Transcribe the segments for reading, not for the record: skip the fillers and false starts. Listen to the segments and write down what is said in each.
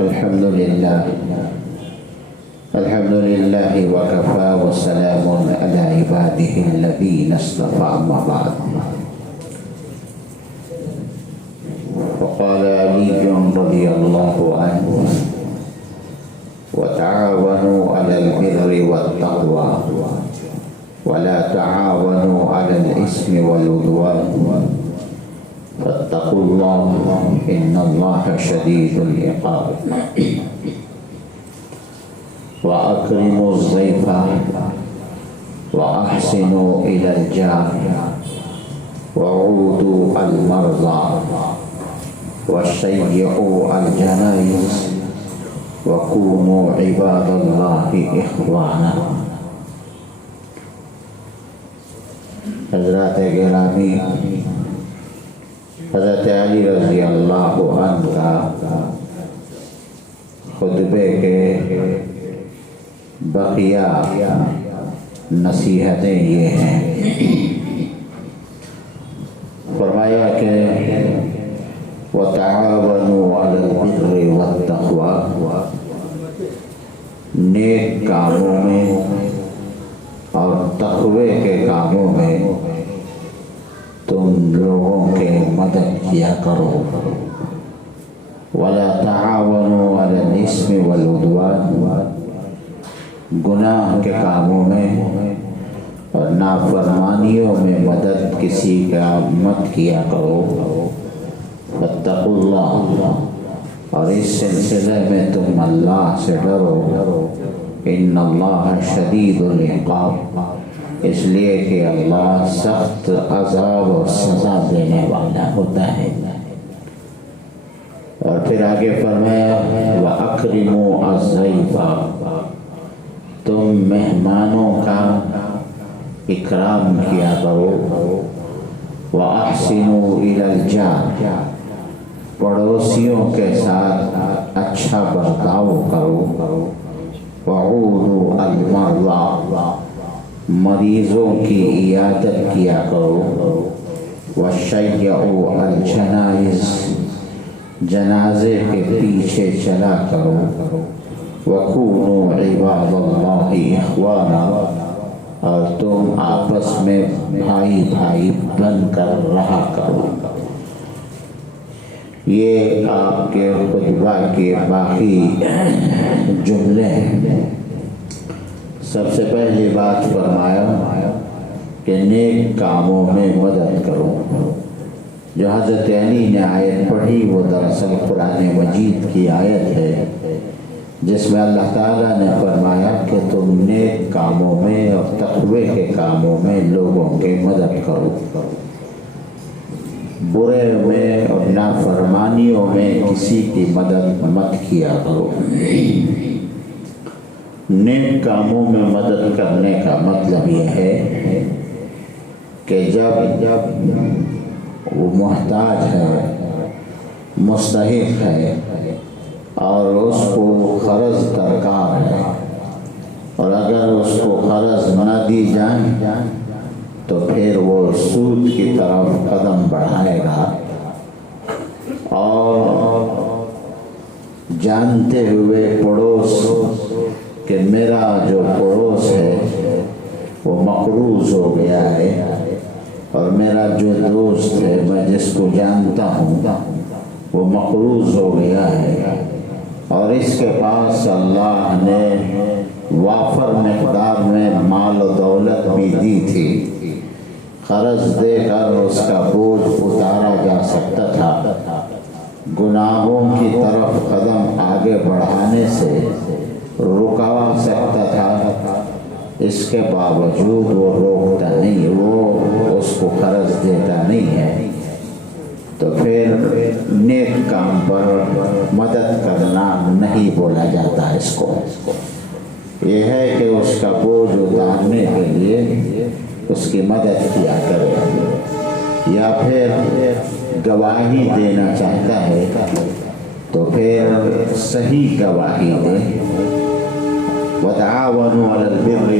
الحمد لله وكفى وسلام على عباده الذين اصطفى أما بعد. وقال علي رضي الله عنه: وتعاونوا على البر والتقوى ولا تعاونوا على الإثم والعدوان فاتقوا الله إن الله شديد العقاب. وأكرموا الضيف وأحسنوا إلى الجار وعودوا المرضى وشيعوا الجنائز وكونوا عباد الله إخوانا. حضرات گرامی، حضرت علی رضی اللہ عنہ کا خطبے کے بقیہ نصیحتیں یہ ہیں. فرمایا کہ وَتَعَاوَنُوا عَلَى الْبِرِّ وَالتَّقْوَى، نیک کاموں میں اور تقوی کے کاموں میں تم لوگوں کے مدد کیا کرو. وَلَا تَعَاوَنُوا عَلَى الْإِثْمِ وَالْعُدْوَانِ، گناہ کے کاموں میں اور نافرمانیوں میں مدد کسی کا مت کیا کرو. فاتقوا اللہ، اور اس سلسلے میں تم اللہ سے ڈرو. ان اللہ شدید العقاب، اس لیے کہ اللہ سخت عذاب اور سزا دینے والا ہوتا ہے. اور پھر آگے فرمایا وَأَكْرِمُوا الضَّيْفَ، تم مہمانوں کا اکرام کیا کرو. وَأَحْسِنُوا إِلَى الْجَارِ، پڑوسیوں کے ساتھ اچھا برتاؤ کرو. وَعُودُوا الْمَرْضَى، مریضوں کی عیادت کیا کرو. وَشَيَّعُوا الْجَنَائِزَ، جنازے کے پیچھے چلا کرو. وَكُونُوا عِبَادَ اللَّهِ إِخْوَانًا، اور تم آپس میں بھائی بھائی بن کر رہا کرو. یہ آپ کے خطبہ کے باقی جملے ہیں. سب سے پہلی بات فرمایا کہ نیک کاموں میں مدد کرو. جو حضرت علی نے آیت پڑھی وہ دراصل قرآن مجید کی آیت ہے جس میں اللہ تعالیٰ نے فرمایا کہ تم نیک کاموں میں اور تقوی کے کاموں میں لوگوں کی مدد کرو. برے میں اور نافرمانیوں میں کسی کی مدد مت کیا کرو. نیک کاموں میں مدد کرنے کا مطلب یہ ہے کہ جب وہ محتاج ہے، مستحق ہے اور اس کو قرض درکار ہے، اور اگر اس کو قرض نہ دی جائے تو پھر وہ سود کی طرف قدم بڑھائے گا، اور جانتے ہوئے پڑوس کہ میرا جو پڑوس ہے وہ مقروض ہو گیا ہے، اور میرا جو دوست ہے میں جس کو جانتا ہوں وہ مقروض ہو گیا ہے، اور اس کے پاس اللہ نے وافر مقدار میں مال و دولت بھی دی تھی، قرض دے کر اس کا بوجھ اتارا جا سکتا تھا، گناہوں کی طرف قدم آگے بڑھانے سے رکا سکتا تھا، اس کے باوجود وہ روکتا نہیں، وہ اس کو قرض دیتا نہیں ہے. تو پھر نیک کام پر مدد کرنا نہیں بولا جاتا. اس کو یہ ہے کہ اس کا بوجھ اتارنے کے لیے اس کی مدد کیا کرے، یا پھر گواہی دینا چاہتا ہے تو پھر صحیح گواہی دے. وَتَعَاوَنُوا عَلَى الْبِرِّ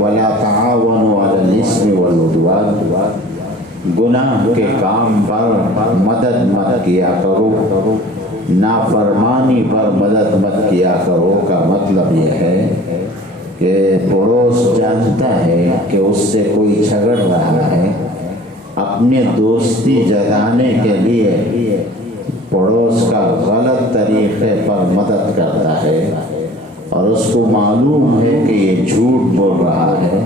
وَلَا تَعَاوَنُوا عَلَى الْإِثْمِ وَالْعُدْوَانِ، گناہ کے کام پر مدد مت کیا کرو، نافرمانی پر مدد مت کیا کرو کا مطلب یہ ہے کہ پڑوس جانتا ہے کہ اس سے کوئی جھگڑ رہا ہے، اپنے دوستی جتانے کے لیے پڑوس کا غلط طریقے پر مدد کرتا ہے، اور اس کو معلوم ہے کہ یہ جھوٹ بول رہا ہے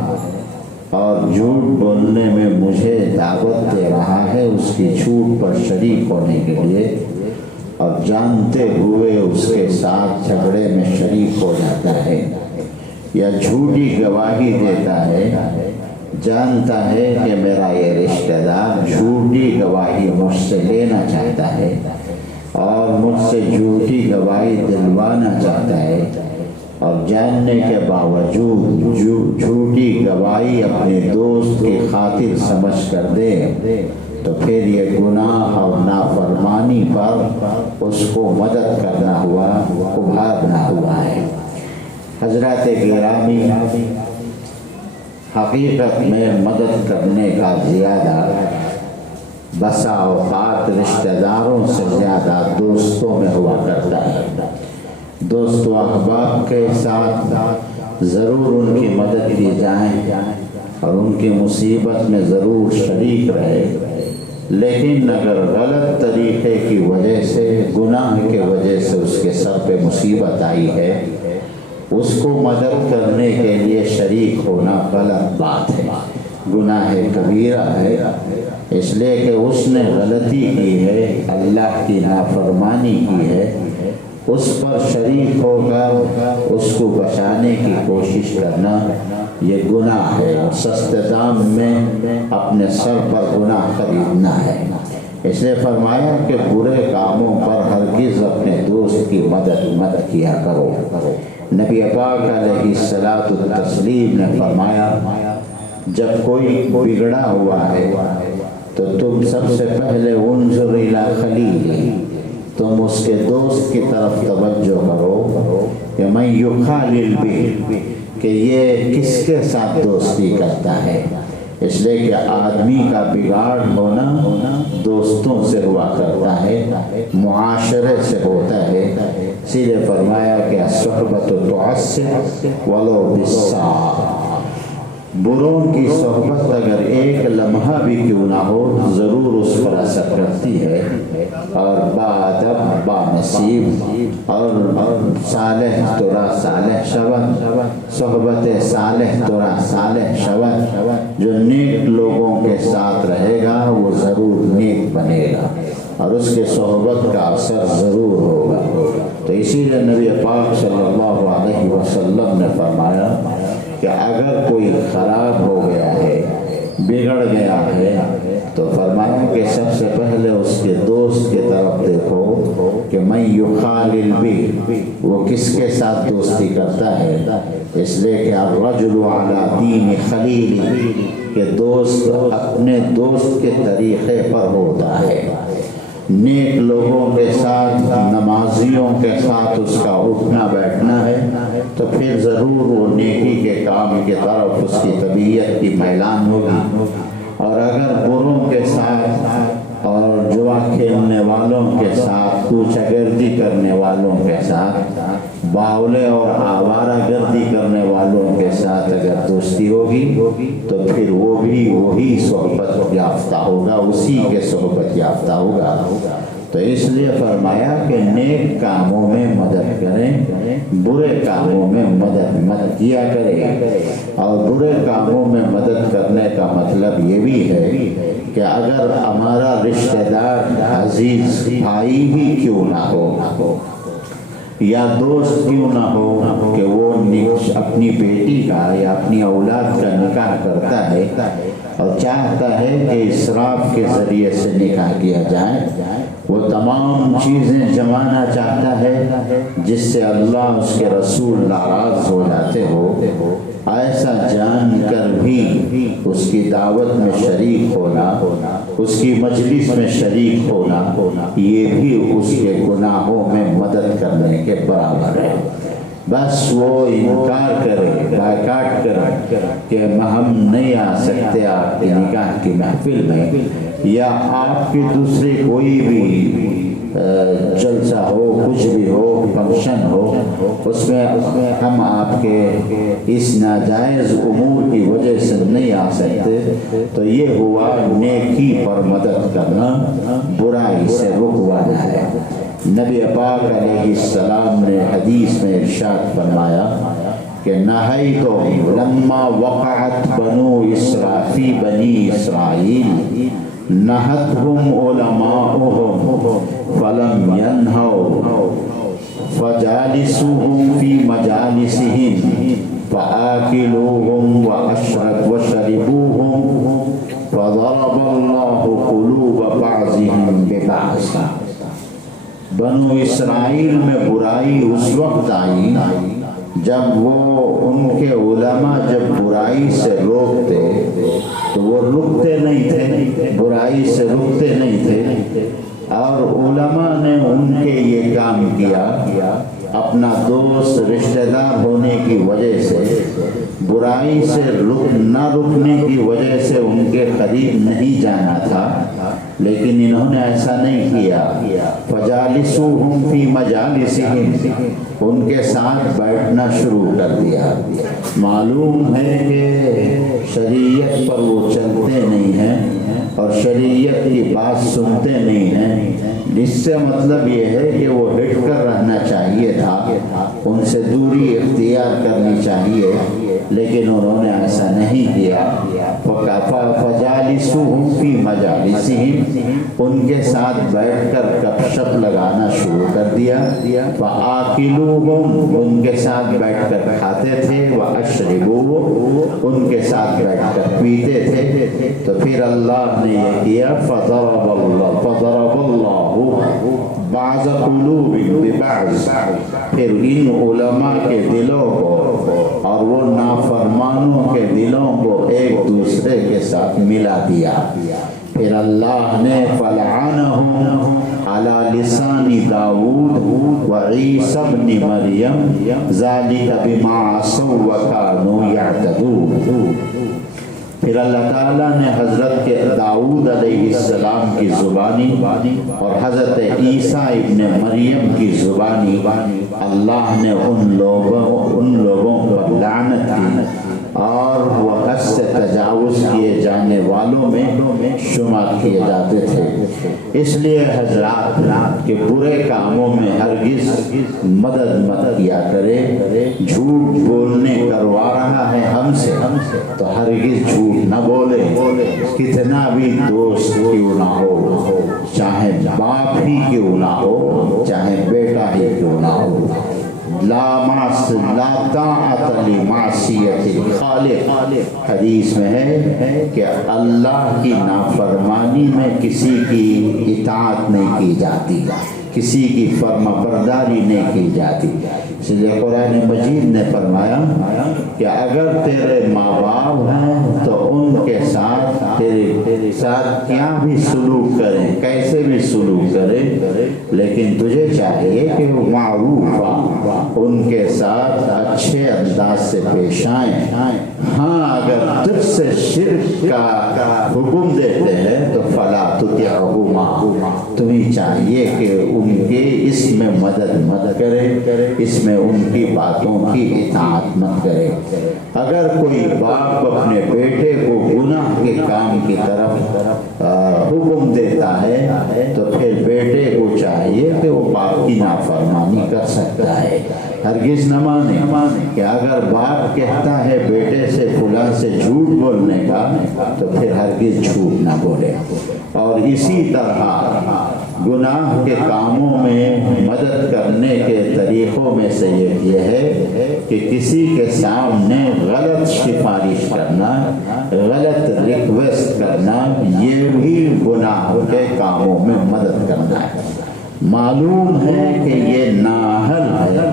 اور جھوٹ بولنے میں مجھے دعوت دے رہا ہے اس کی جھوٹ پر شریک ہونے کے لیے، اور جانتے ہوئے اس کے ساتھ جھگڑے میں شریک ہو جاتا ہے یا جھوٹی گواہی دیتا ہے، جانتا ہے کہ میرا یہ رشتہ دار جھوٹی گواہی مجھ سے لینا چاہتا ہے اور مجھ سے جھوٹی گواہی دلوانا چاہتا ہے، اور جاننے کے باوجود جھوٹی گواہی اپنے دوست کی خاطر سمجھ کر دے، تو پھر یہ گناہ اور نافرمانی پر اس کو مدد کرنا ہوا، ابھارنا ہوا ہے۔ حضرات گرامی، حقیقت میں مدد کرنے کا زیادہ بسا اوقات رشتہ داروں سے زیادہ دوستوں میں ہوا کرتا ہے۔ دوست و احباب کے ساتھ ضرور ان کی مدد کی جائے اور ان کی مصیبت میں ضرور شریک رہے، لیکن اگر غلط طریقے کی وجہ سے، گناہ کی وجہ سے اس کے سر پہ مصیبت آئی ہے، اس کو مدد کرنے کے لیے شریک ہونا غلط بات ہے، گناہ کبیرہ ہے، اس لیے کہ اس نے غلطی کی ہے، اللہ کی نافرمانی کی ہے، اس پر شریک ہو کر اس کو بچانے کی کوشش کرنا یہ گناہ ہے، اور سستے دام میں اپنے سر پر گناہ خریدنا ہے۔ اس لیے فرمایا کہ برے کاموں پر ہرگز اپنے دوست کی مدد مت کیا کرو۔ نبی پاک علیہ الصلاۃ والتسلیم نے فرمایا جب کوئی بگڑا ہوا ہے تو تم سب سے پہلے انظر الی خلیل، تم اس کے دوست کی طرف توجہ کرو کہ من یخالل بہ، کہ یہ کس کے ساتھ دوستی کرتا ہے، اس لیے کہ آدمی کا بگاڑ ہونا دوستوں سے ہوا کرتا ہے، معاشرے سے ہوتا ہے۔ اسی لیے فرمایا کہ الصحبۃ تعصب ولو بالساعۃ، بروں کی صحبت اگر ایک لمحہ بھی کیوں نہ ہو ضرور اس پر اثر کرتی ہے، اور بادب با نصیب، اور صالح ترا صالح شود، صحبت صالح ترا صالح شود، جو نیک لوگوں کے ساتھ رہے گا وہ ضرور نیک بنے گا اور اس کے صحبت کا اثر ضرور ہوگا۔ تو اسی لیے نبی پاک صلی اللہ علیہ وسلم نے فرمایا کہ اگر کوئی خراب ہو گیا ہے، بگڑ گیا ہے، تو فرمایا کہ سب سے پہلے اس کے دوست کی طرف دیکھو کہ من یخالل بہ، وہ کس کے ساتھ دوستی کرتا ہے، اس لیے کہ الرجل علی دین خلیل، کہ دوست اپنے دوست کے طریقے پر ہوتا ہے۔ نیک لوگوں کے ساتھ، نمازیوں کے ساتھ اس کا اٹھنا بیٹھنا ہے تو پھر ضرور وہ نیکی کے کام کی طرف اس کی طبیعت کی میلان ہوگی، اور اگر بروں کے ساتھ اور جوا کھیلنے والوں کے ساتھ، کوچہ گردی کرنے والوں کے ساتھ، باولے اور آوارہ گردی کرنے والوں کے ساتھ اگر دوستی ہوگی تو پھر وہ بھی وہی صحبت یافتہ ہوگا، اسی کے صحبت یافتہ ہوگا۔ تو اس لیے فرمایا کہ نیک کاموں میں مدد کریں، برے کاموں میں مدد مت کیا کریں۔ اور برے کاموں میں مدد کرنے کا مطلب یہ بھی ہے کہ اگر ہمارا رشتہ دار عزیز بھائی ہی کیوں نہ ہو یا دوست کیوں نہ ہو کہ وہ اپنی بیٹی کا یا اپنی اولاد کا نکاح کرتا ہے اور چاہتا ہے کہ اسراف کے ذریعے سے نکاح کیا جائے، وہ تمام چیزیں جمانا چاہتا ہے جس سے اللہ اس کے رسول ناراض ہو جاتے ہو، ایسا جان کر بھی اس کی دعوت میں شریک ہونا، اس کی مجلس میں شریک ہونا، یہ بھی اس کے گناہوں میں مدد کرنے کے برابر ہے۔ بس وہ انکار کرے، بائیکاٹ کرے کہ ہم نہیں آ سکتے آپ کی نکاح کی محفل میں، یا آپ کی دوسری کوئی بھی جلسہ ہو، کچھ بھی ہو، فنکشن ہو، اس میں ہم آپ کے اس ناجائز امور کی وجہ سے نہیں آ سکتے، تو یہ ہوا نیکی پر مدد کرنا، برائی سے رکوانا ہے۔ نبی پاک علیہ السلام نے حدیث میں ارشاد فرمایا کہ نہیت لما وقعت فی بنی اسرائیل نہتهم علماؤہم فلم ینہوا فجالسوہم فی مجالسہم فآکلوہم وشربوہم فضرب اللہ قلوب بعضهم ببعض۔ بنو اسرائیل میں برائی اس وقت آئی جب وہ ان کے علماء جب برائی سے روکتے تو وہ رکتے نہیں تھے، برائی سے رکتے نہیں تھے، اور علماء نے ان کے یہ کام کیا، اپنا دوست رشتہ دار ہونے کی وجہ سے، برائی سے نہ رکنے کی وجہ سے ان کے قریب نہیں جانا تھا، لیکن انہوں نے ایسا نہیں کیا۔ فجالسوہم فی مجالسہم، ان کے ساتھ بیٹھنا شروع کر دیا۔ معلوم ہے کہ شریعت پر وہ چلتے نہیں ہیں اور شریعت کی بات سنتے نہیں ہیں، جس سے مطلب یہ ہے کہ وہ ہٹ کر رہنا چاہیے تھا، ان سے دوری اختیار کرنی چاہیے، لیکن انہوں نے ایسا نہیں کیا۔ فجالسوہم فی مجالسہم، ان کے ساتھ بیٹھ کر گپ شپ لگانا شروع کر دیا۔ فآکلوہم، ان کے ساتھ بیٹھ کر کھاتے تھے، واشربوا، ان کے ساتھ بیٹھ کر پیتے تھے۔ تو پھر اللہ نے یہ کیا، فضرب اللہ بعض قلوب ببعض، پھر ان علماء کے دلوں کو اور وہ نافرمانوں کے دلوں کو ایک دوسرے کے ساتھ ملا دیا۔ پھر اللہ نے فلعنہم علی لسان داؤد وعیسی ابن مریم ذالک بما عصوا وکانوا یعتدون۔ پھر اللہ تعالیٰ نے حضرت کے داؤد علیہ السلام کی زبانی اور حضرت عیسیٰ ابن مریم کی زبانی، اللہ نے ان لوگوں پر لعنت کی اور وہ حد سے تجاوز کیے جانے والوں میں شمار کیے جاتے تھے۔ اس لیے حضرات کے برے کاموں میں ہرگز مدد مت کیا کرے۔ جھوٹ بولنے کروا رہا ہے ہم سے تو ہرگز جھوٹ نہ بولے، کتنا بھی دوست کیوں نہ ہو، چاہے باپ ہی کیوں نہ ہو، چاہے بیٹا ہی کیوں نہ ہو۔ لا طاعت لمعصیت الخالق، حدیث میں ہے کہ اللہ کی نافرمانی میں کسی کی اطاعت نہیں کی جاتی، کسی کی فرما برداری نہیں کی جاتی۔ اس لیے قرآن مجید نے فرمایا کہ اگر تیرے ماں باپ ہیں تو ان کے ساتھ تیرے ساتھ کیا بھی سلوک کریں، کیسے بھی سلوک کریں، لیکن تجھے چاہیے کہ وہ معروف ان کے ساتھ اچھے انداز سے پیش آئیں۔ ہاں اگر تجھ سے شرک کا حکم دیتے ہیں تو فلا تطعهما، تمہیں چاہیے کہ ان کے اس میں مدد کرے، اس میں ان کی باتوں کی اطاعت مت کرے۔ اگر کوئی باپ اپنے بیٹے کو گناہ کے کام کی طرف حکم دیتا ہے تو پھر بیٹے کو چاہیے کہ وہ باپ کی نافرمانی کر سکتا ہے، ہرگز نہ مانے کہ اگر باپ کہتا ہے بیٹے سے فلاں سے جھوٹ بولنے کا تو پھر ہرگز جھوٹ نہ بولے۔ اور اسی طرح گناہ کے کاموں میں مدد کرنے کے طریقوں میں سے یہ ہے کہ کسی کے سامنے غلط سفارش کرنا، غلط ریکویسٹ کرنا، یہ بھی گناہ کے کاموں میں مدد کرنا ہے۔ معلوم ہے کہ یہ نااہل ہے،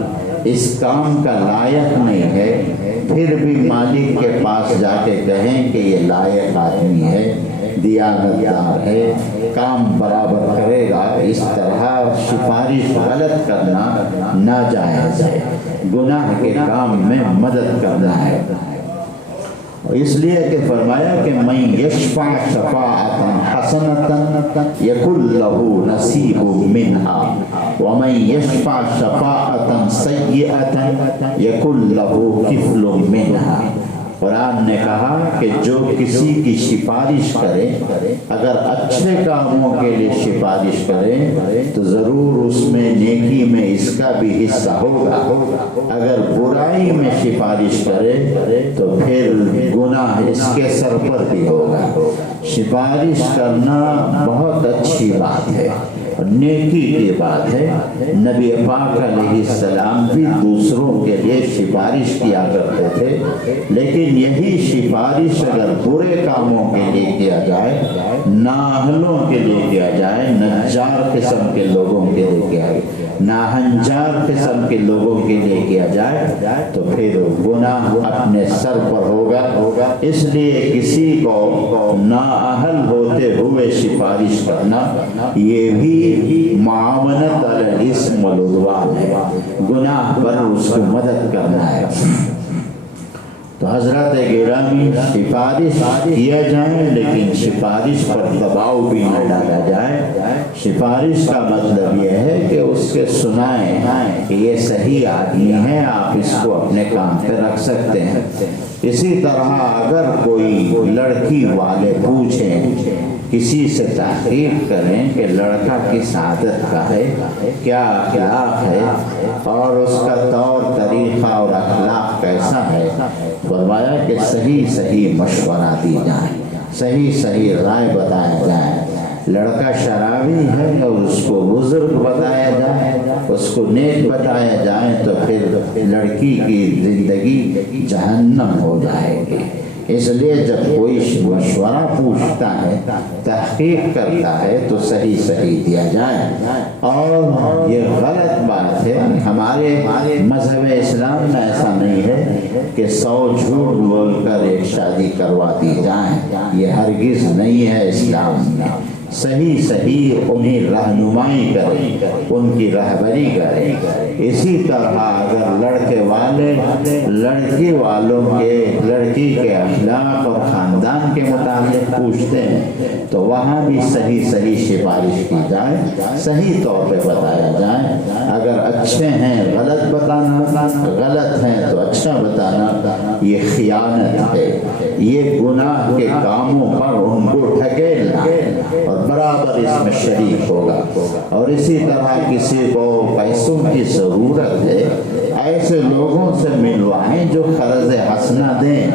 اس کام کا لائق نہیں ہے، پھر بھی مالک کے پاس جا کے کہیں کہ یہ لائق آدمی ہے، دیانتدار ہے، کام برابر کرے گا، اس طرح سفارش غلط کرنا ناجائز ہے، گناہ کے کام میں مدد کرنا ہے۔ اس لیے کہ فرمایا کہ من یشفع شفاعتا حسنتا یکن لہ نصیب منہا ومن یشفع شفاعتا سیئتا یکن لہ کفل منہا۔ قرآن نے کہا کہ جو کسی کی سفارش کرے، اگر اچھے کاموں کے لیے سفارش کرے تو ضرور اس میں نیکی میں اس کا بھی حصہ ہوگا، اگر برائی میں سفارش کرے تو پھر گناہ اس کے سر پر بھی ہوگا۔ سفارش کرنا بہت اچھی بات ہے، نیکی کی بات ہے۔ نبی پاک علیہ السلام بھی دوسروں کے لیے سفارش کیا کرتے تھے، لیکن یہی سفارش اگر برے کاموں کے لیے کیا جائے، نااہلوں کے لیے کیا جائے، نجار قسم کے لوگوں کے لیے کیا جائے، ناہنجار قسم کے لوگوں کے لیے کیا جائے تو پھر گناہ اپنے سر پر ہوگا۔ اس لیے کسی کو نااہل ہوتے ہوئے سفارش کرنا یہ بھی معاونت علی الاسم والعدوان ہے، گناہ پر اس کو مدد کرنا ہے۔ تو حضرات گرامی، سفارش کیا جائے لیکن سفارش پر دباؤ بھی نہ ڈالا جائے۔ سفارش کا مطلب یہ ہے کہ اس کے سنائیں کہ یہ صحیح آدمی ہے، آپ اس کو اپنے کام پہ رکھ سکتے ہیں۔ اسی طرح اگر کوئی لڑکی والے پوچھیں، کسی سے تحقیق کریں کہ لڑکا کس عادت کا ہے، کیا اخلاق ہے اور اس کا طور طریقہ اور اخلاق کیسا ہے، فرمایا کہ صحیح مشورہ دی جائے، صحیح رائے بتایا جائے۔ لڑکا شرابی ہے تو اس کو بزرگ بتایا جائے، اس کو نیک بتایا جائے تو پھر لڑکی کی زندگی جہنم ہو جائے گی۔ اس لیے جب کوئی مشورہ پوچھتا ہے، تحقیق کرتا ہے تو صحیح دیا جائے۔ اور یہ غلط بات ہے، ہمارے مذہب اسلام میں ایسا نہیں ہے کہ 100 جھوٹ بول کر ایک شادی کروا دی جائے، یہ ہرگز نہیں ہے اسلام میں۔ صحیح انہیں رہنمائی کرے، ان کی رہبری کرے۔ اسی طرح اگر لڑکے والے لڑکی والوں کے لڑکی کے اخلاق اور خاندان کے متعلق پوچھتے ہیں تو وہاں بھی صحیح سفارش کی جائے، صحیح طور پہ بتایا جائے۔ اگر اچھے ہیں غلط بتانا، غلط ہیں تو اچھا بتانا، یہ خیانت ہے، یہ گناہ کے کاموں پر ان کو ڈھکیلنا اور برابر اس میں شریک ہوگا۔ اور اسی طرح کسی کو پیسوں کی ضرورت ہے، ایسے لوگوں سے ملوائیں جو قرض حسنہ دیں،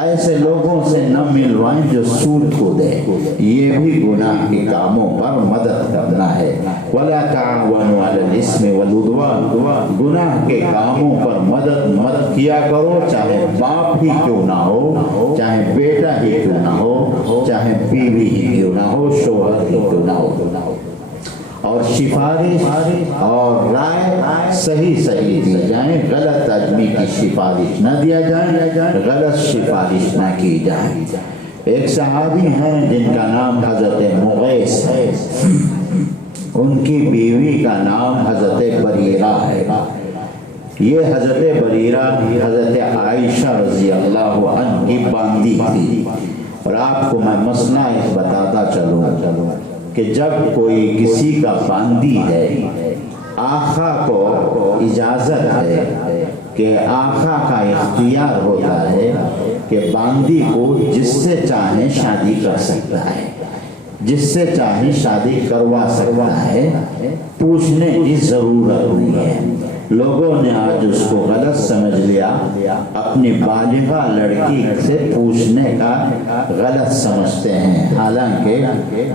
ایسے لوگوں سے نہ ملوائیں جو سود کو دیں، یہ بھی گناہ کے کاموں پر مدد کرنا ہے۔ وَلَا تَعَاوَنُوا عَلَى الْإِثْمِ وَالْعُدْوَانِ، گناہ کے کاموں پر مدد مت کیا کرو، چاہے باپ ہی کیوں نہ ہو، چاہے بیٹا ہی کیوں نہ ہو، چاہے بیوی ہی کیوں نہ ہو، شوہر ہی کیوں نہ ہو۔ اور سفارش اور رائے صحیح دی جائیں، غلط آدمی کی سفارش نہ دیا جائے، غلط سفارش نہ کی جائے۔ ایک صحابی ہیں جن کا نام حضرت مغیث ہے، ان کی بیوی کا نام حضرت بریرہ ہے۔ یہ حضرت بریرہ حضرت عائشہ رضی اللہ عنہ کی باندی تھی۔ اور آپ کو میں مسئلہ بتاتا چلوں کہ جب کوئی کسی کا باندی ہے، آقا کو اجازت ہے کہ آقا کا اختیار ہوتا ہے کہ باندی کو جس سے چاہے شادی کر سکتا ہے، جس سے چاہے شادی کروا سکتا ہے، پوچھنے کی ضرورت نہیں ہے۔ لوگوں نے آج اس کو غلط سمجھ لیا، اپنی بالغہ لڑکی سے پوچھنے کا غلط سمجھتے ہیں، حالانکہ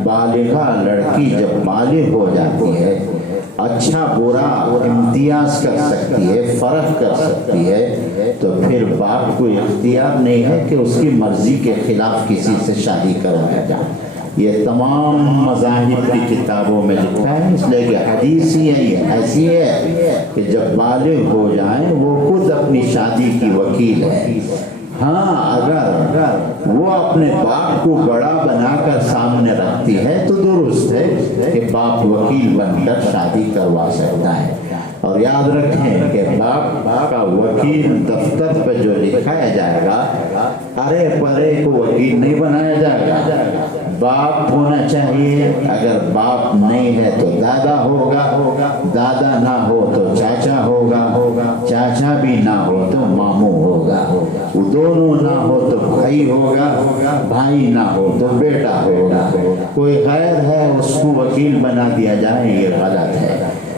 بالغہ لڑکی جب بالغ ہو جاتی ہے، اچھا برا امتیاز کر سکتی ہے، فرق کر سکتی ہے، تو پھر باپ کو اختیار نہیں ہے کہ اس کی مرضی کے خلاف کسی سے شادی کروایا جائے۔ یہ تمام مذاہب کی کتابوں میں لکھا ہے، اس لیے کہ حدیث ہی ہے، یہ ایسی ہے کہ جب بالغ ہو جائیں وہ خود اپنی شادی کی وکیل ہے۔ ہاں اگر وہ اپنے باپ کو بڑا بنا کر سامنے رکھتی ہے تو درست ہے کہ باپ وکیل بن کر شادی کروا سکتا ہے، اور یاد رکھیں کہ باپ کا وکیل دفتر پہ جو لکھایا جائے گا، ارے پرے کو وکیل نہیں بنایا جائے گا، باپ ہونا چاہیے۔ اگر باپ نہیں ہے تو دادا ہوگا، دادا نہ ہو تو چاچا ہوگا، چاچا بھی نہ ہو تو ماموں ہوگا، دونوں نہ ہو تو بھائی ہوگا، بھائی نہ ہو تو بیٹا ہوگا۔ کوئی غیر ہے اس کو وکیل بنا دیا جائے، یہ غلط ہے۔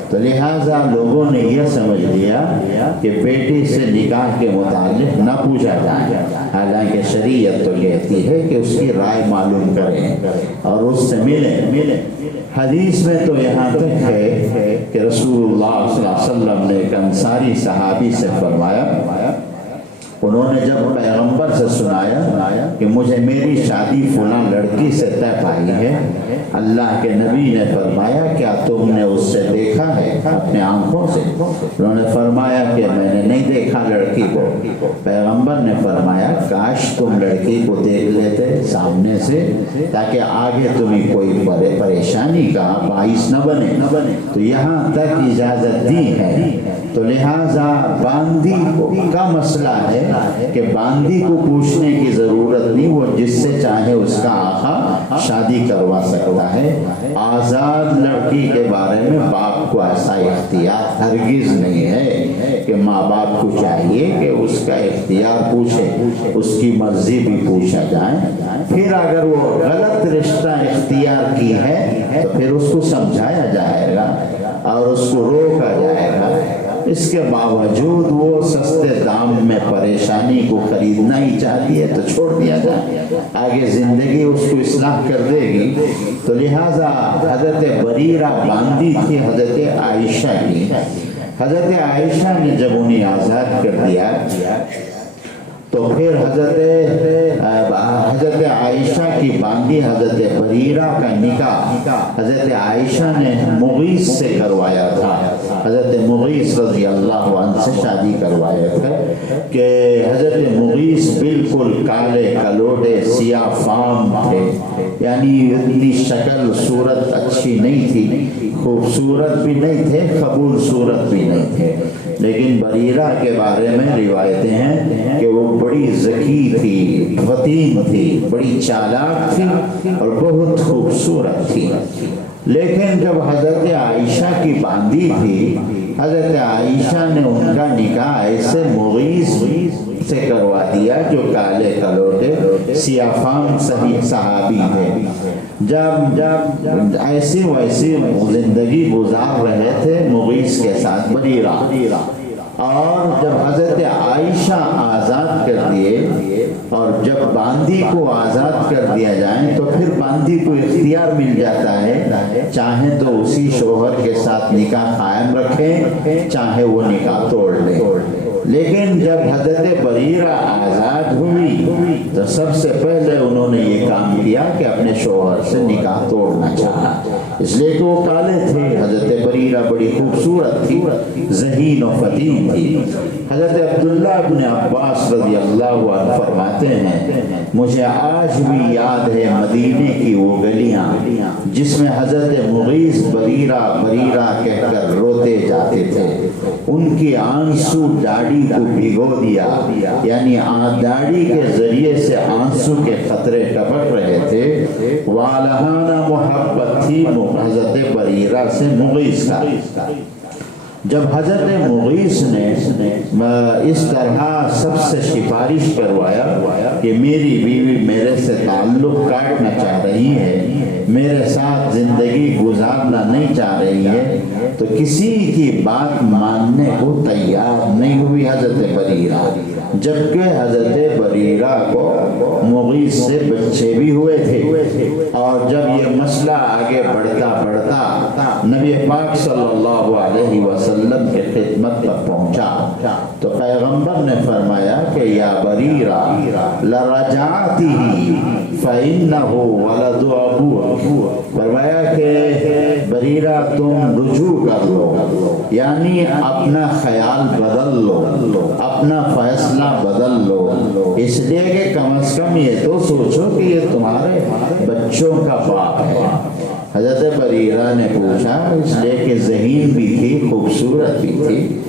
تو لہٰذا لوگوں نے یہ سمجھ لیا کہ بیٹی سے نکاح کے متعلق نہ پوچھا جائے، حالانکہ شریعت تو کہتی ہے کہ اس کی رائے معلوم کریں اور اس سے ملیں۔ حدیث میں تو یہاں تک ہے کہ رسول اللہ صلی اللہ علیہ وسلم نے ایک انصاری صحابی سے فرمایا، انہوں نے جب پیغمبر سے سنایا کہ مجھے میری شادی فلاں لڑکی سے طے پائی ہے، اللہ کے نبی نے فرمایا کیا تم نے اس سے دیکھا ہے اپنے آنکھوں سے؟ انہوں نے فرمایا کہ میں نے نہیں دیکھا لڑکی کو۔ پیغمبر نے فرمایا کاش تم لڑکی کو دیکھ لیتے سامنے سے، تاکہ آگے تمہیں کوئی پریشانی کا باعث نہ بنے۔ تو یہاں تک اجازت دی ہے۔ تو لہٰذا باندی کا مسئلہ ہے کہ باندی کو پوچھنے کی ضرورت نہیں، وہ جس سے چاہے اس کا آقا شادی کروا سکتا ہے۔ آزاد لڑکی کے بارے میں باپ کو ایسا اختیار ہرگز نہیں ہے کہ ماں باپ کو چاہیے کہ اس کا اختیار پوچھے، اس کی مرضی بھی پوچھا جائے۔ پھر اگر وہ غلط رشتہ اختیار کی ہے تو پھر اس کو سمجھایا جائے گا اور اس کو روکا جائے گا۔ اس کے باوجود وہ سستے دام میں پریشانی کو خریدنا ہی چاہتی ہے تو چھوڑ دیا جائے، آگے زندگی اس کو اصلاح کر دے گی۔ تو لہٰذا حضرت بریرہ باندی تھی حضرت عائشہ کی۔ حضرت عائشہ نے جب انہیں آزاد کر دیا تو پھر حضرت عائشہ کی باندی حضرت بریرہ کا نکاح حضرت عائشہ نے مغیث سے کروایا تھا۔ حضرت مغیث رضی اللہ عنہ سے شادی کروایا تھا کہ حضرت مغیث بالکل کالے کلوٹے سیاہ فام تھے، یعنی اتنی شکل صورت اچھی نہیں تھی، خوبصورت بھی نہیں تھے، قبول صورت بھی نہیں تھے۔ لیکن بریرہ کے بارے میں روایتیں ہیں کہ وہ بڑی ذکی تھی، فطین تھی، بڑی چالاک تھی اور بہت خوبصورت تھی۔ لیکن جب حضرت عائشہ کی باندی تھی، حضرت عائشہ نے ان کا نکاح ایسے مغیث سے کروا دیا جو کالے کلوٹے سیاہ فام صحابی تھے۔ جب ایسی ویسی زندگی گزار رہے تھے مغیث کے ساتھ بریرہ، اور جب حضرت عائشہ آزاد کر دیے اور جب باندی کو آزاد کر دیا جائے تو پھر باندی کو اختیار مل جاتا ہے، چاہے تو اسی شوہر کے ساتھ نکاح قائم رکھیں، چاہے وہ نکاح توڑ لیں۔ لیکن جب حضرت بریرہ آزاد ہوئی تو سب سے پہلے انہوں نے یہ کام کیا کہ اپنے شوہر سے نکاح توڑنا چاہا، اس لیے کہ وہ کالے تھے۔ حضرت بریرہ بڑی خوبصورت تھی، ذہین و فطین تھی۔ حضرت عبداللہ بن عباس رضی اللہ عنہ فرماتے ہیں مجھے آج بھی یاد ہے مدینے کی وہ گلیاں جس میں حضرت مغیث بریرہ بریرہ کہہ کر روتے جاتے تھے، ان کی آنسو داڑھی کو بھگو دیا، یعنی داڑھی کے ذریعے سے آنسو کے قطرے ٹپک رہے تھے۔ والہانہ محبت تھی حضرت بریرہ سے مغیث کا۔ جب حضرت مغیث نے اس طرح سب سے سفارش کروایا کہ میری بیوی میرے سے تعلق کاٹنا چاہ رہی ہے، میرے ساتھ زندگی گزارنا نہیں چاہ رہی ہے، تو کسی کی بات ماننے کو تیار نہیں ہوئی حضرت بریرہ، جبکہ حضرت بریرہ کو مغیث سے بچے بھی ہوئے تھے۔ اور جب یہ مسئلہ آگے بڑھتا نبی پاک صلی اللہ علیہ وسلم کے خدمت تک پہنچا تو پیغمبر نے فرمایا کہ یا بریرہ لرجعتہ فإنہ ولد ابوہ، فرمایا کہ بریرہ تم رجوع کر لو، یعنی اپنا خیال بدل لو، اپنا فیصلہ بدل لو، اس لیے کہ کم از کم یہ تو سوچو کہ یہ تمہارے بچوں کا باپ ہے۔ حضرت بریرہ نے پوچھا، اس لیے کہ ذہین بھی تھی، خوبصورت بھی تھی۔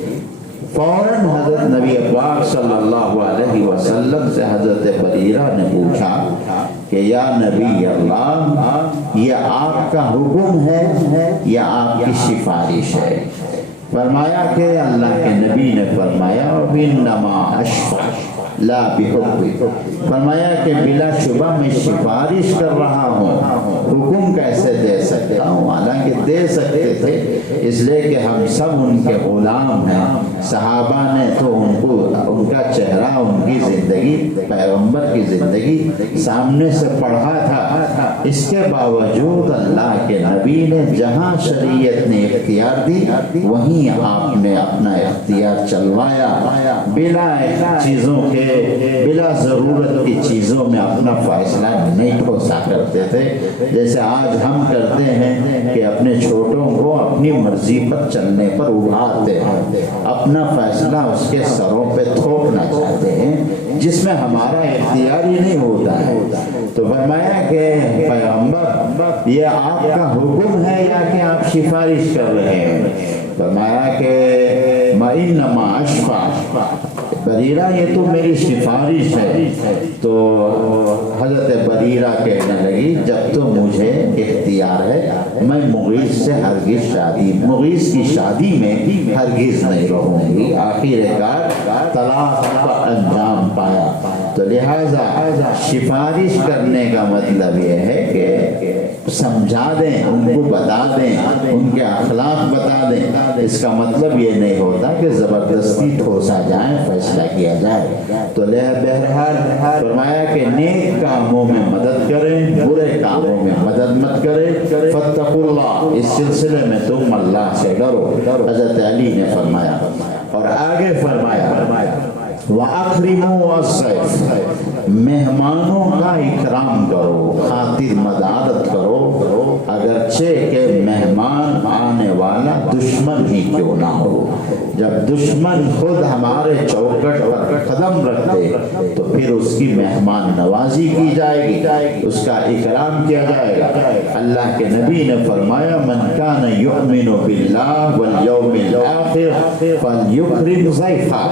فوراً حضرت نبی پاک صلی اللہ علیہ وسلم سے حضرت بریرہ نے پوچھا کہ یا نبی اللہ، یہ آپ کا حکم ہے یا آپ کی سفارش ہے؟ فرمایا کہ اللہ کے نبی نے فرمایا انما اشفع لا بحکم، فرمایا کہ بلا شبہ میں سفارش کر رہا ہوں، حکم کیسے دے سکتا ہوں؟ حالانکہ دے سکتے تھے، اس لیے کہ ہم سب ان کے غلام ہیں۔ صحابہ نے تو ان کا چہرہ، ان کی زندگی، پیغمبر کی زندگی سامنے سے پڑھا تھا۔ اس کے باوجود اللہ کے نبی نے جہاں شریعت نے اختیار دی، وہیں آپ نے اپنا اختیار چلوایا، بلا چیزوں کے، بلا ضرورت کی چیزوں میں اپنا فیصلہ نہیں ٹھوسا کرتے تھے، جیسے آج ہم کرتے ہیں کہ اپنے چھوٹوں کو اپنی مرضی پر چلنے پر ابھارتے ہیں، اپنا فیصلہ اس کے سروں پہ تھوپنا چاہتے ہیں، جس میں ہمارا اختیار ہی نہیں ہوتا ہے۔ تو فرمایا کہ پیغمبر، یہ آپ کا حکم ہے یا کہ آپ سفارش کر رہے ہیں؟ فرمایا کہ انما اشفع، بریرہ یہ تو میری سفارش ہے۔ تو حضرت بریرہ کہنے لگی جب تو مجھے اختیار ہے، میں مغیث سے مغیث کی شادی میں ہرگز نہیں رہوں گی، آخر کار طلاق کا انجام پایا۔ تو لہذا سفارش کرنے کا مطلب یہ ہے کہ سمجھا دیں، ان کو بتا دیں، ان کے اخلاق بتا دیں۔ اس کا مطلب یہ نہیں ہوتا کہ زبردستی ٹھوسا جائے، فیصلہ کیا جائے۔ تو بہرحال فرمایا کہ نیک کاموں میں مدد کریں، برے کاموں میں مدد مت کریں۔ فاتقوا اللہ، اس سلسلے میں تم اللہ سے ڈرو، حضرت علی نے فرمایا۔ اور آگے فرمایا وَأَكْرِمُوا الضَّيْفَ، مہمانوں کا اکرام کرو، خاطر مدارت کرو، اگرچہ کہ مہمان آنے والا دشمن ہی کیوں نہ ہو۔ جب دشمن خود ہمارے چوکٹ پر قدم رکھ دے تو پھر اس کی مہمان نوازی کی جائے گی، اس کا اکرام کیا جائے گا۔ اللہ کے نبی نے فرمایا من کان یؤمن باللہ والیوم الآخر فلیکرم ضیفہ،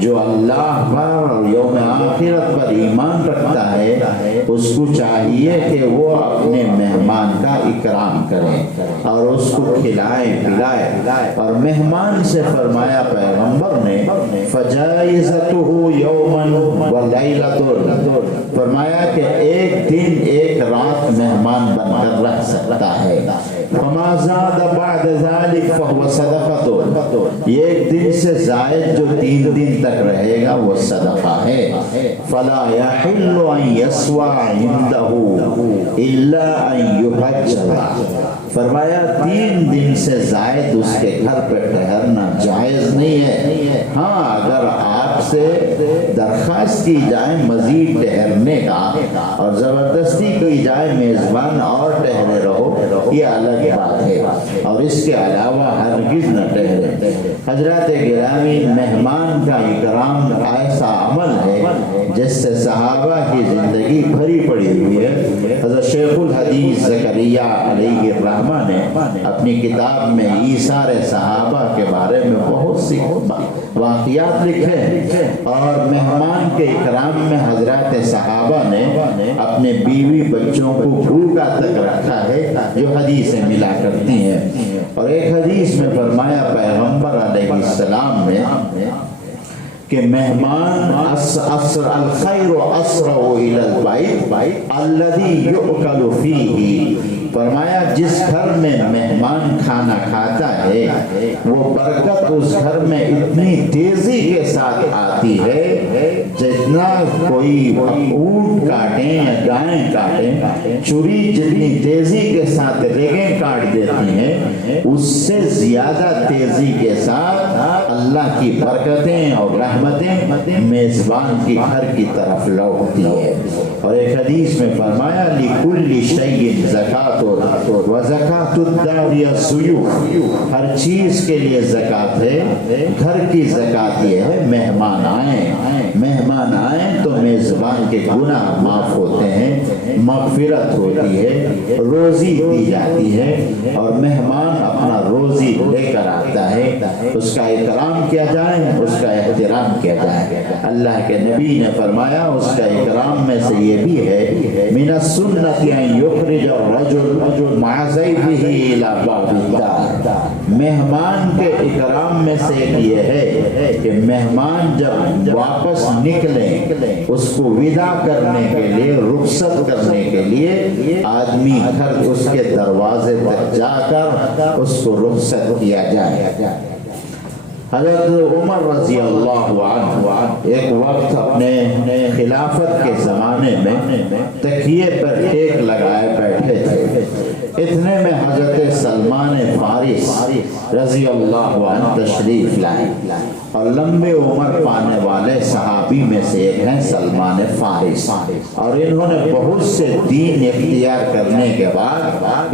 جو اللہ پر اور یوم آخرت پر ایمان رکھتا ہے، اس کو چاہیے کہ وہ اپنے مہمان کا اکرام کرے اور اس کو کھلائے پلائے۔ اور مہمان سے فرمایا پیغمبر نے فجائزتہ یومن ولیلۃ، فرمایا کہ ایک دن ایک رات مہمان بن کر رہ سکتا ہے۔ فما زاد بعد ذلك فهو صدقۃ، ایک دن سے زائد جو 3 دن تک رہے گا وہ صدقہ ہے۔ فلا يحل ان يسوى عنده الا ان يحجر، فرمایا 3 دن سے زائد اس کے گھر پہ ٹھہرنا جائز نہیں ہے۔ ہاں اگر آپ سے درخواست کی جائے مزید ٹھہرنے کا اور زبردستی کی جائے میزبان اور ٹھہرے رہو، یہ الگ بات ہے، اور اس کے علاوہ ہرگز نہ ٹھہرے۔ حضرات گرامی، مہمان کا اکرام ایسا عمل ہے جس سے صحابہ کی زندگی بھری پڑی ہوئی ہے۔ حضرت شیخ الحدیث زکریا علیہ الرحمہ نے اپنی کتاب میں ایثار صحابہ کے بارے میں بہت سی واقعات لکھے ہیں، اور مہمان کے اکرام میں حضرات صحابہ نے اپنے بیوی بچوں کو بھوکا تک رکھا ہے، جو حدیثیں ملا کرتی ہیں۔ اور ایک حدیث میں فرمایا پیغمبر علیہ السلام نے کہ مہمان الخیر اسرع الی البیت الذی یؤکل فیہ، فرمایا جس گھر میں مہمان کھانا کھاتا ہے وہ برکت اس گھر میں اتنی تیزی کے ساتھ آتی ہے جتنا کوئی اونٹ کاٹیں یا گائیں کاٹیں، چوری جتنی تیزی کے ساتھ ریگیں کاٹ دیتی ہیں، اس سے زیادہ تیزی کے ساتھ اللہ کی برکتیں اور رحمتیں میزبان کی گھر کی طرف لوٹتی ہے۔ اور ایک حدیث میں فرمایا لِكُلِّ شَيْءٍ زَكَاةٌ وَزَكَاةُ الدَّارِ الضُّيُوفُ، ہر چیز کے لیے زکوٰۃ ہے، گھر کی زکوٰۃ یہ ہے مہمان آئیں تو میزبان کے گناہ معاف ہوتے ہیں، مغفرت ہوتی ہے، روزی دی جاتی ہے، اور مہمان اپنا روزی لے کر آتا ہے، اس کا اکرام کیا جائے، اس کا احترام کیا جائے۔ اللہ کے نبی نے فرمایا اس کا اکرام میں سے یہ بھی ہے من السنت ان یخرج الرجل مع ضیفہ الی باب الدار، مہمان کے اکرام میں سے ایک یہ ہے کہ مہمان جب واپس نکلیں اس کو ودا کرنے کے لیے، رخصت کرنے کے لیے آدمی گھر اس کے دروازے تک جا کر اس کو رخصت کیا جائے۔ حضرت عمر رضی اللہ عنہ ایک وقت اپنے خلافت کے زمانے میں تکیے پر ٹیک لگائے بیٹھے تھے، اتنے میں حضرت سلمان فارس رضی اللہ عنہ تشریف لائے، اور لمبے عمر پانے والے صحابی میں سے ایک ہیں سلمان فارس، اور انہوں نے بہت سے دین اختیار کرنے کے بعد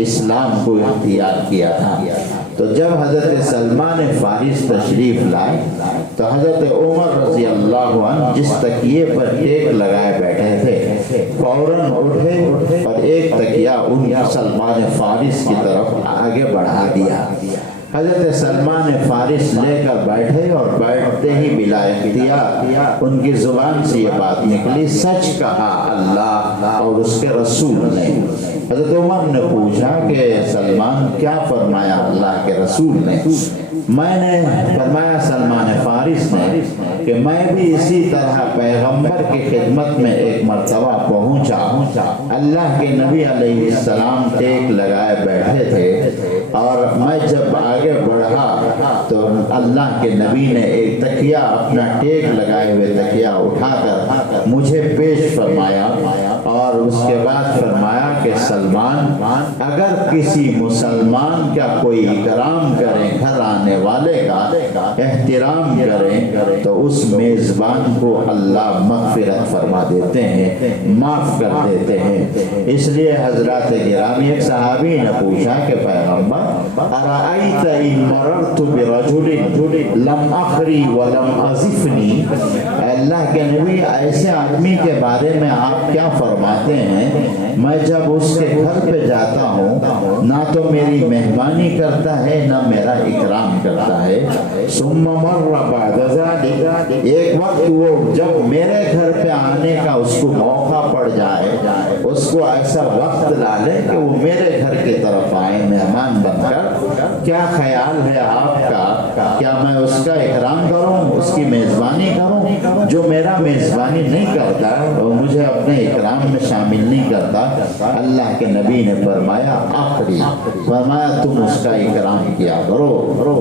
اسلام کو اختیار کیا تھا۔ تو جب حضرت سلمان فارس تشریف لائے تو حضرت عمر رضی اللہ عنہ جس تکیے پر ٹیک لگائے بیٹھے تھے فوراً اٹھے اور ایک تکیہ ان سلمان فارس کی طرف آگے بڑھا دیا۔ حضرت سلمان فارس لے کر بیٹھے، اور بیٹھتے ہی بلا اختیار ان کی زبان سے یہ بات نکلی، سچ کہا اللہ اور اس کے رسول نے۔ حضرت عمر نے پوچھا کہ سلمان کیا فرمایا اللہ کے رسول نے؟ میں نے فرمایا سلمان فارس نے کہ میں بھی اسی طرح پیغمبر کی خدمت میں ایک مرتبہ پہنچا، اللہ کے نبی علیہ السلام ٹیک لگائے بیٹھے تھے، اور میں جب آگے بڑھا تو اللہ کے نبی نے ایک تکیہ اپنا ٹیک لگائے ہوئے تکیہ اٹھا کر مجھے پیش فرمایا، اور اس کے بعد فرمایا کہ سلمان اگر کسی مسلمان کا کوئی اکرام کرے، گھر آنے والے کا احترام کریں، تو اس میزبان کو اللہ مغفرت فرما دیتے ہیں، معاف کر دیتے ہیں۔ اس لیے حضرات گرامی، ایک صحابی نے پوچھا کہ پیغمبر ارأیت ان مررت برجل لم اخری ولم ازفنی، اللہ کے نبی ایسے آدمی کے بارے میں آپ کیا فرماتے ہیں، میں جب اس کے گھر پہ جاتا ہوں نہ تو میری مہمانی کرتا ہے نہ میرا اکرام کرتا ہے، ثم مر بعد ذلك، ایک وقت وہ جب میرے گھر پہ آنے کا اس کو موقع پڑ جائے، اس کو ایسا وقت لا لے کہ وہ میرے گھر کی طرف آئے مہمان بن کر، کیا خیال ہے آپ کا، کیا میں اس کا اکرام کروں، اس کی میزبانی کروں؟ جو میرا میزبانی نہیں کرتا وہ مجھے اپنے اکرام میں شامل نہیں کرتا۔ اللہ کے نبی نے فرمایا آخری، فرمایا تم اس کا اکرام کیا کرو،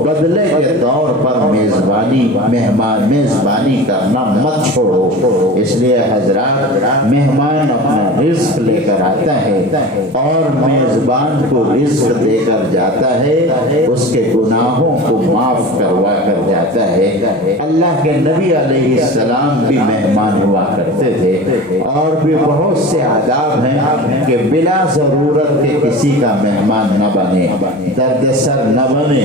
بدلے کے طور پر میزبانی کرنا مت چھوڑو۔ اس لیے حضرات، مہمان اپنا رزق لے کر آتا ہے اور میزبان کو رزق دے کر جاتا ہے، اس کے گناہوں کو معاف کروا کر جاتا ہے۔ اللہ کے نبی علیہ السلام بھی مہمان ہوا کرتے تھے، اور بھی بہت سے آداب ہیں کہ بلا ضرورت کے کسی کا مہمان نہ بنے، درد سر نہ بنے،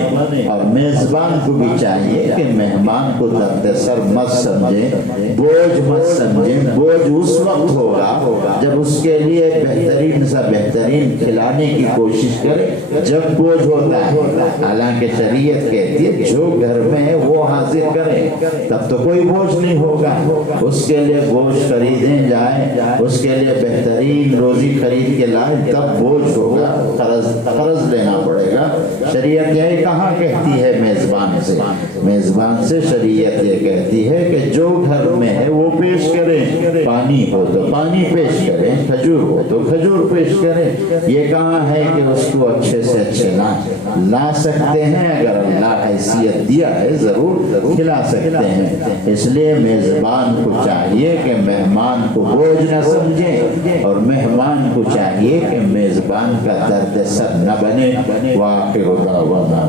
اور میزبان کو بھی چاہیے کہ مہمان کو درد سر مت سمجھے، بوجھ مت سمجھے۔ بوجھ اس وقت ہوگا جب اس کے لیے بہترین سے بہترین کھلانے کی کوشش کرے جب بوجھ ہوتا ہے، حالانکہ شریعت کہتی ہے جو گھر میں ہے وہ حاضر کرے، تب تو کوئی بوجھ نہیں ہوگا۔ اس کے لیے گوشت خریدیں جائیں، اس کے لیے بہترین روزی خرید کے لائیں، تب بوجھ ہوگا، قرض لینا پڑے گا۔ شریعت یہ کہاں کہتی ہے میزبان سے شریعت یہ کہتی ہے کہ جو گھر میں ہے وہ پیش کریں، پانی ہو تو پانی پیش کریں، کھجور ہو تو کھجور پیش کریں۔ یہ کہاں ہے کہ اس کو اچھے سے اچھے لا سکتے ہیں، اگر اللہ حیثیت دیا ہے ضرور کھلا سکتے ہیں۔ اس لیے میزبان کو چاہیے کہ مہمان کو بوجھ نہ سمجھیں، اور مہمان کو چاہیے کہ میزبان کا درد سر نہ بنے۔ وآخر دعوانا